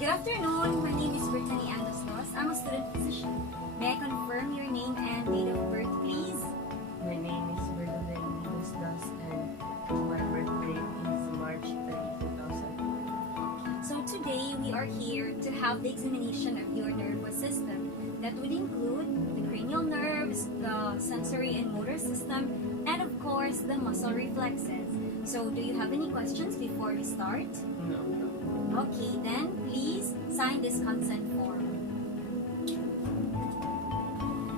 Good afternoon. My name is Brittany Angostos. I'm a student physician. May I confirm your name and date of birth, please? My name is Brittany Angostos and my birthday is March 30, 2000. So today we are here to have the examination of your nervous system. That would include the cranial nerves, the sensory and motor system, and of course the muscle reflexes. So do you have any questions before we start? No. Okay, then please sign this consent form.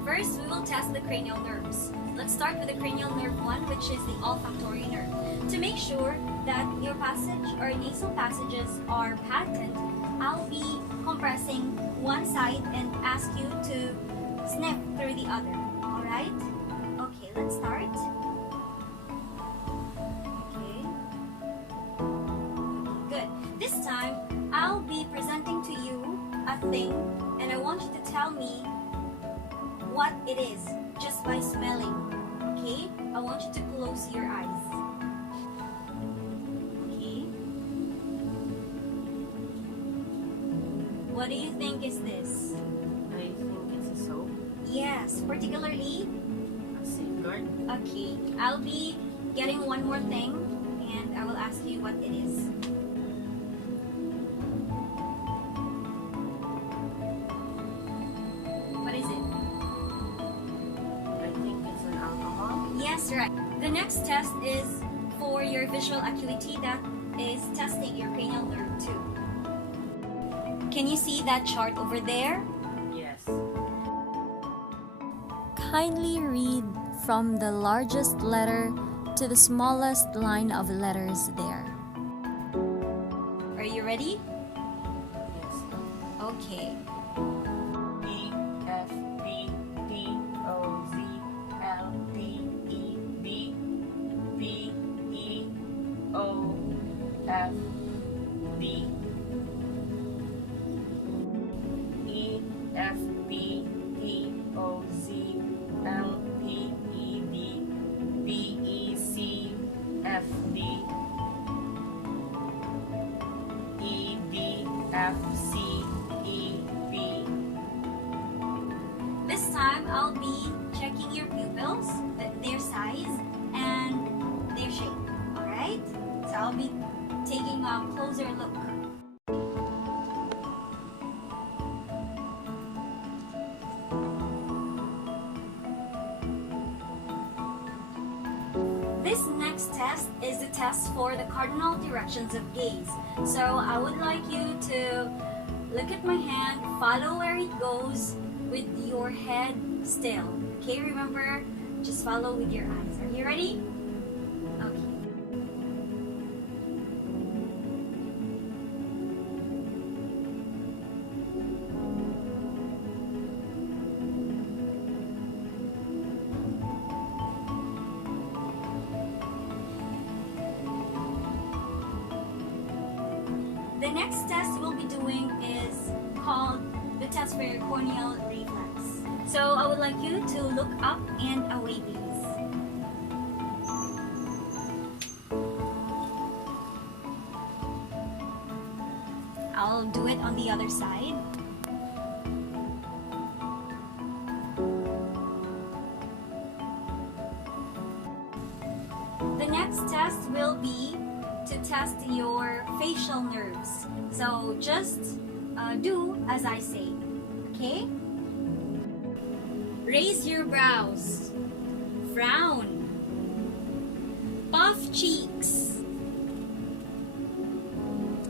First, we will test the cranial nerves. Let's start with the cranial nerve 1, which is the olfactory nerve. To make sure that your passage or nasal passages are patent, I'll be compressing one side and ask you to sniff through the other. Alright? Okay, let's start. This time, I'll be presenting to you a thing and I want you to tell me what it is just by smelling. Okay? I want you to close your eyes. Okay? What do you think is this? I think it's a soap. Yes, particularly? A safeguard. Okay, I'll be getting one more thing and I will ask you what it is. What is it? I think it's an alcohol. Yes, right. The next test is for your visual acuity, that is testing your cranial nerve 2. Can you see that chart over there? Yes. Kindly read from the largest letter to the smallest line of letters there. Are you ready? Yes. Okay. E F P P O Z L T E D P E O F D E F P P O Z L P E D B E C F D E D F C E B. This time I'll be checking your pupils, their size and their shape. Alright? So I'll be taking a closer look. This next test is the test for the cardinal directions of gaze. So I would like you to look at my hand, follow where it goes with your head still. Okay, remember, just follow with your eyes. Are you ready? Okay. The next test we'll be doing is called the test for your corneal reflex. So I would like you to look up and away, please. I'll do it on the other side. The next test will be to test your facial nerves. So just do as I say, okay? Raise your brows, frown, puff cheeks,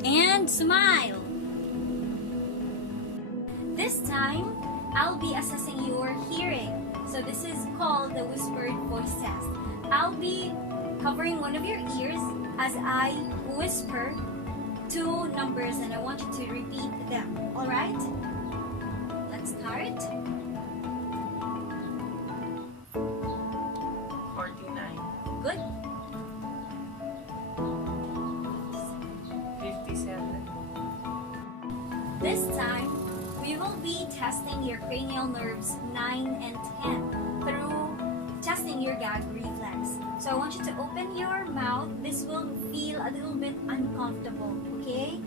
and smile. This time, I'll be assessing your hearing. So this is called the whispered voice test. I'll be covering one of your ears as I whisper 2 numbers and I want you to repeat them. Alright? Let's start. 49. Good. 57. This time, we will be testing your cranial nerves 9 and 10 through testing your gag reflex. So I want you to open your mouth. This will feel a little bit uncomfortable, okay?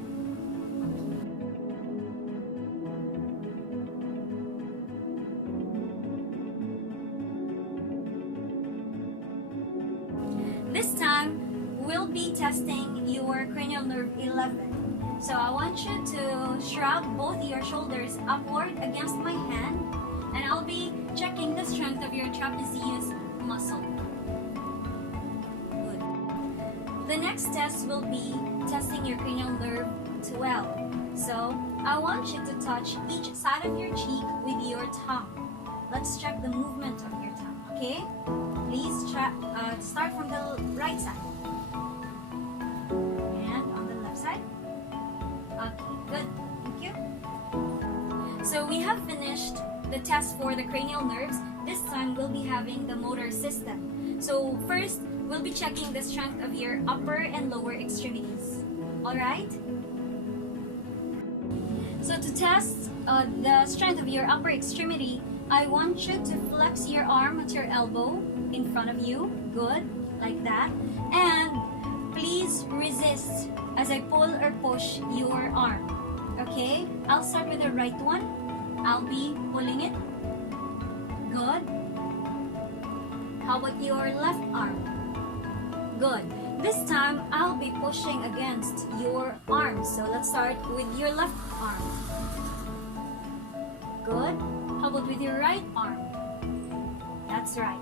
be testing your cranial nerve 11. So I want you to shrug both your shoulders upward against my hand, and I'll be checking the strength of your trapezius muscle. Good. The next test will be testing your cranial nerve 12. So I want you to touch each side of your cheek with your tongue. Let's check the movement of your tongue, okay? Please start from the right side. And on the left side. Okay, good. Thank you. So we have finished the test for the cranial nerves. This time we'll be having the motor system. So first, we'll be checking the strength of your upper and lower extremities. Alright? So to test the strength of your upper extremity, I want you to flex your arm at your elbow in front of you. Good, like that. And please resist as I pull or push your arm. Okay? I'll start with the right one. I'll be pulling it. Good. How about your left arm? Good. This time, I'll be pushing against your arm. So let's start with your left arm. Good. How about with your right arm? That's right.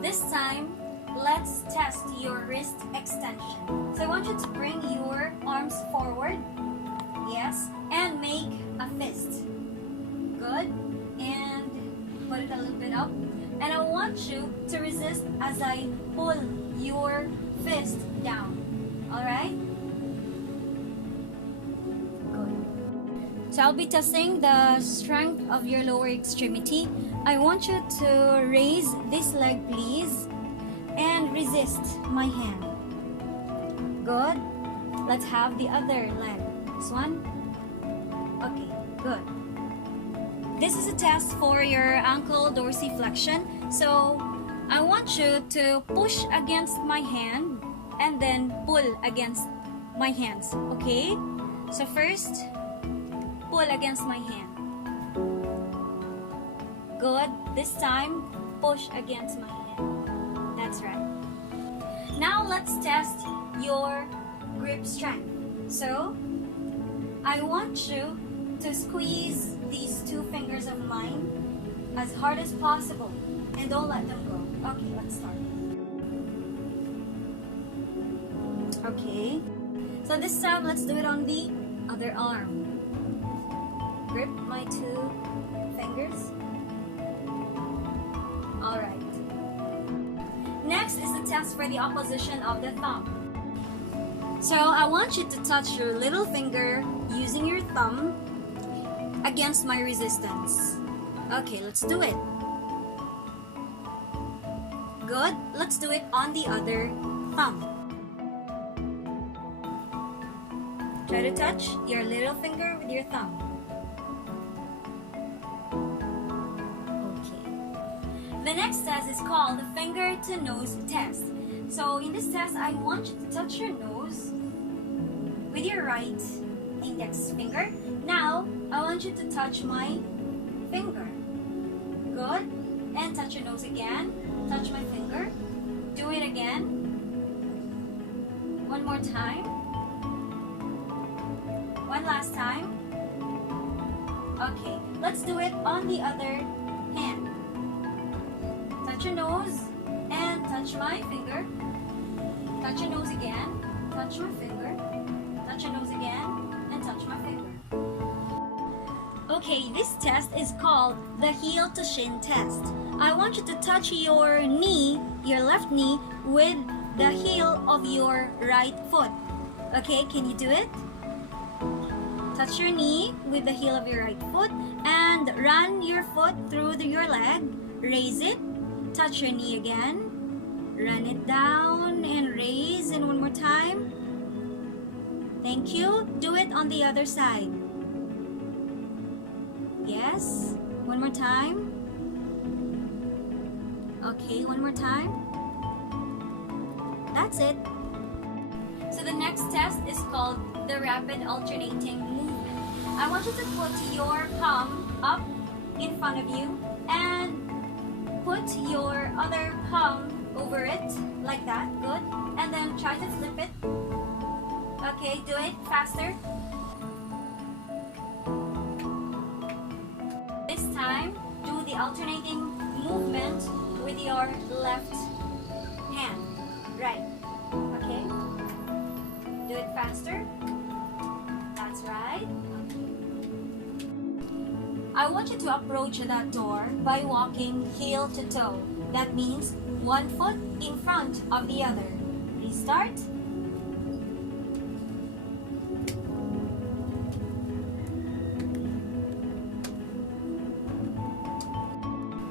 This time, let's test your wrist extension. So I want you to bring your arms forward. Yes. And make a fist. Good. And put it a little bit up. And I want you to resist as I pull your fist down. Alright? Good. So I'll be testing the strength of your lower extremity. I want you to raise this leg, please. And resist my hand. Good. Let's have the other leg. This one. Okay, good. This is a test for your ankle dorsiflexion. So I want you to push against my hand and then pull against my hands. Okay? So first, pull against my hand. Good. This time, push against my hand. That's right. Now let's test your grip strength. So I want you to squeeze these two fingers of mine as hard as possible and don't let them go. Okay, let's start. Okay. So this time, let's do it on the other arm. Grip my two fingers. Alright. Next is the test for the opposition of the thumb. So I want you to touch your little finger using your thumb against my resistance. Okay, let's do it. Good. Let's do it on the other thumb. Try to touch your little finger with your thumb. Okay. The next test is called the finger to nose test. So in this test, I want you to touch your nose with your right index finger. Now, I want you to touch my finger. Good. And touch your nose again. Touch my finger. Do it again. One more time. One last time. Okay, let's do it on the other hand. Touch your nose and touch my finger. Touch your nose again. Touch my finger. Touch your nose again and touch my finger. Okay, this test is called the heel to shin test. I want you to touch your knee, your left knee, with the heel of your right foot. Okay, can you do it? Touch your knee with the heel of your right foot and run your foot through your leg. Raise it. Touch your knee again. Run it down and raise. And one more time. Thank you. Do it on the other side. Yes. One more time. Okay, one more time. That's it. So the next test is called the rapid alternating movement. I want you to put your palm up in front of you and put your other palm over it, like that. Good. And then try to flip it. Okay, do it faster. This time, do the alternating movement with your left hand. Right. Okay. Do it faster. That's right. I want you to approach that door by walking heel to toe. That means one foot in front of the other. Restart.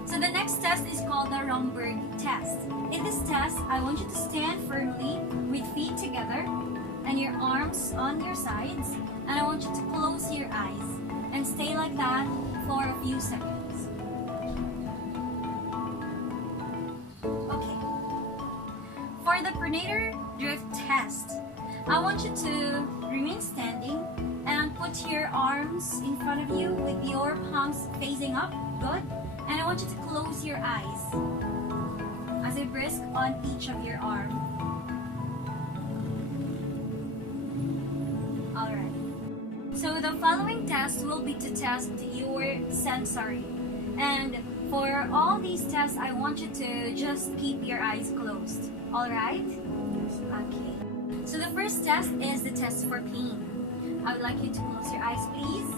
So the next test is called the Romberg test. In this test, I want you to stand firmly with feet together and your arms on your sides. And I want you to close your eyes and stay like that for a few seconds. Okay. For the pronator drift test, I want you to remain standing and put your arms in front of you with your palms facing up. Good. And I want you to close your eyes as I brisk on each of your arm. Alright. So the following test will be to test your sensory. And for all these tests, I want you to just keep your eyes closed. Alright? Okay. So the first test is the test for pain. I would like you to close your eyes, please.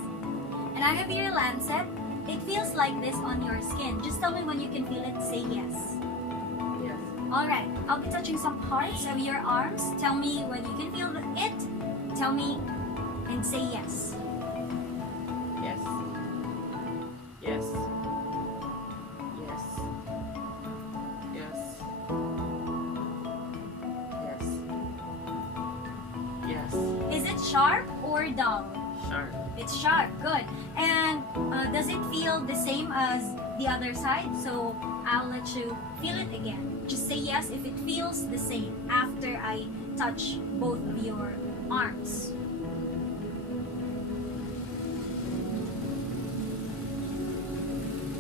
And I have your lancet. It feels like this on your skin. Just tell me when you can feel it. Say yes. Yes. Alright. I'll be touching some parts of your arms. Tell me when you can feel it. Tell me and say yes. Yes. Yes. Yes. Yes. Yes. Yes. Is it sharp or dull? Sharp. It's sharp. Good. And does it feel the same as the other side? So I'll let you feel it again. Just say yes if it feels the same after I touch both of your arms.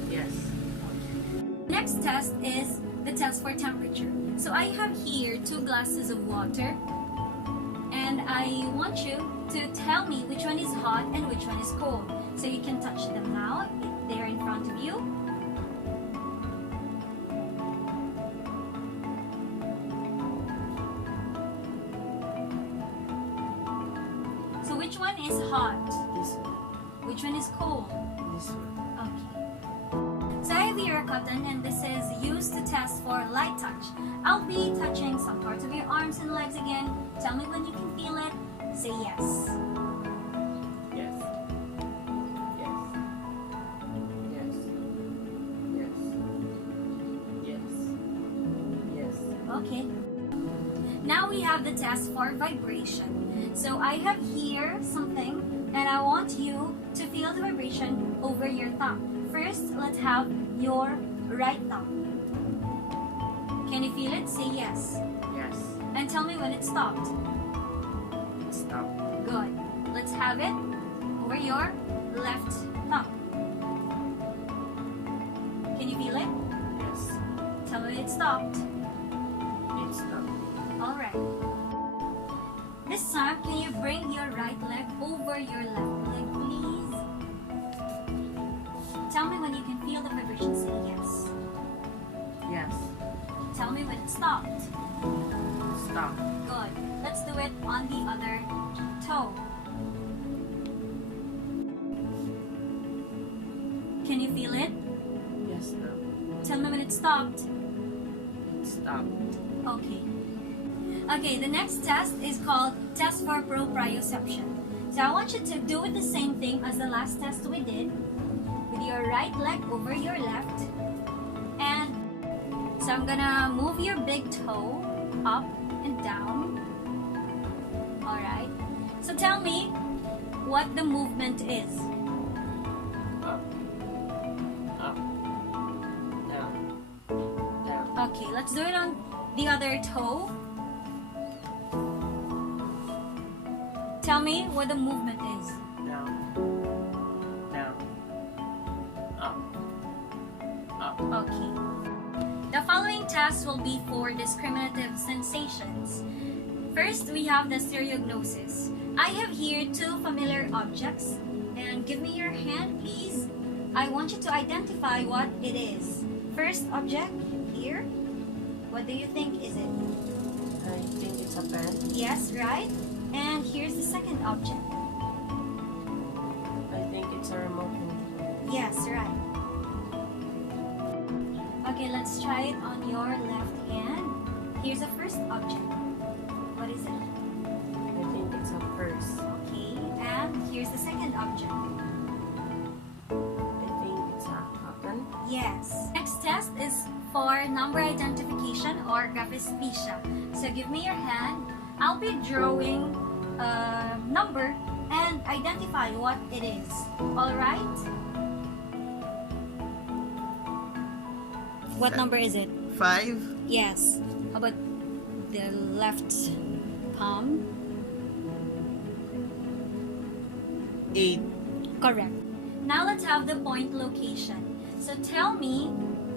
Yes. Next test is the test for temperature. So I have here 2 glasses of water, and I want you to tell me which one is hot and which one is cold. So you can touch them now. They're in front of you. So which one is hot? This one. Which one is cold? This one. Okay. So I have here a cotton, and this is used to test for light touch. I'll be touching some parts of your arms and legs again. Tell me when you can feel it. Say yes. Yes. Yes. Yes. Yes. Yes. Yes. Okay. Now we have the test for vibration. So I have here something, and I want you to feel the vibration over your thumb. First, let's have your right thumb. Can you feel it? Say yes. Yes. And tell me when it stopped. Stop. Good. Let's have it over your left thumb. Can you feel it? Yes. Tell me when it stopped. It stopped. Alright. This time, can you bring your right leg over your left leg, please? Tell me when you can feel the vibration. Say yes. Yes. Tell me when it stopped. Stop. Good. Let's do it on the other toe. Can you feel it? Yes. No. Tell me when it stopped. It stopped. Okay. Okay, the next test is called test for proprioception. So I want you to do it the same thing as the last test we did, with your right leg over your left. And so I'm gonna move your big toe up and down. Alright. So tell me what the movement is. Up. Up. Down. Down. Okay, let's do it on the other toe. Tell me what the movement is. Down. Down. Up. Up. Okay. The following tests will be for discriminative sensations. First, we have the stereognosis. I have here two familiar objects, and give me your hand, please. I want you to identify what it is. First object, here. What do you think is it? I think it's a pen. Yes, right? And here's the second object. I think it's a remote control. Yes, right. Okay, let's try it on your left hand. Here's the first object. What is it? I think it's a purse. Okay, and here's the second object. I think it's a cotton. Yes. Next test is for number identification or graphesthesia. So give me your hand. I'll be drawing a number and identify what it is. Alright? What number is it? 5. Yes. How about the left palm? 8. Correct. Now let's have the point location. So tell me,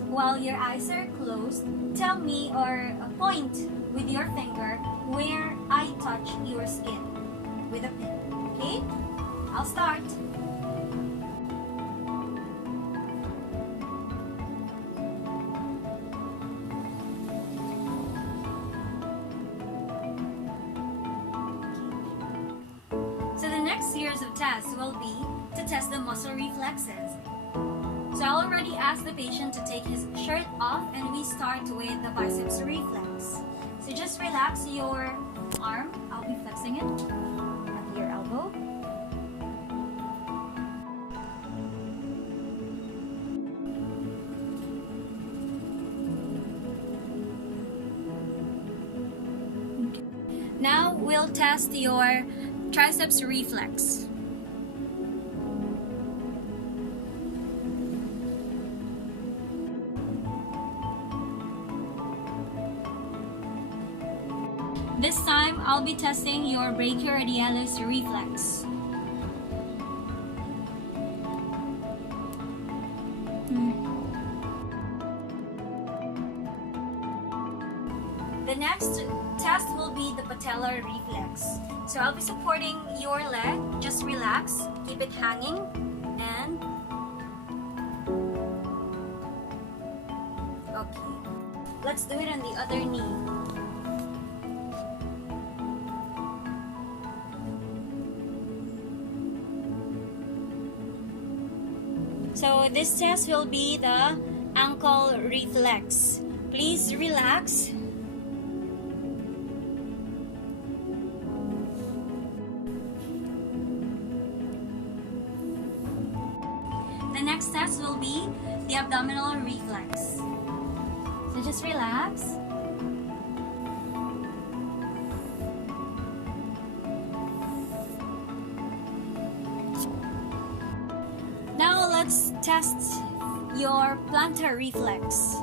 while your eyes are closed, tell me or point with your finger where I touch your skin with a pin. Okay? I'll start. So the next series of tests will be to test the muscle reflexes. So I already asked the patient to take his shirt off, and we start with the biceps reflex. So just relax your arm. I'll be flexing it at your elbow. Now we'll test your triceps reflex. This time, I'll be testing your brachioradialis reflex. The next test will be the patellar reflex. So I'll be supporting your leg. Just relax, keep it hanging, and okay. Let's do it on the other knee. So this test will be the ankle reflex. Please relax. The next test will be the abdominal reflex. So just relax. Now let's test your plantar reflex.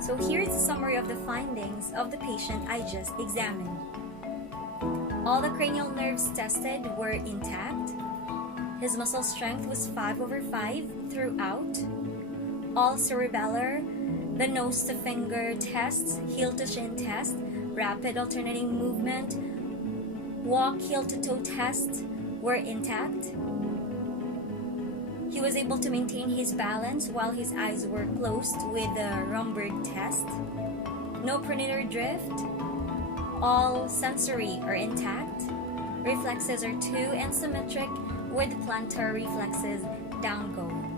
So here's a summary of the findings of the patient I just examined. All the cranial nerves tested were intact. His muscle strength was 5/5 throughout. All cerebellar, the nose to finger tests, heel to shin test, rapid alternating movement, walk heel to toe tests were intact. He was able to maintain his balance while his eyes were closed with the Romberg test. No pronator drift. All sensory are intact. Reflexes are 2 and symmetric with plantar reflexes downgoing.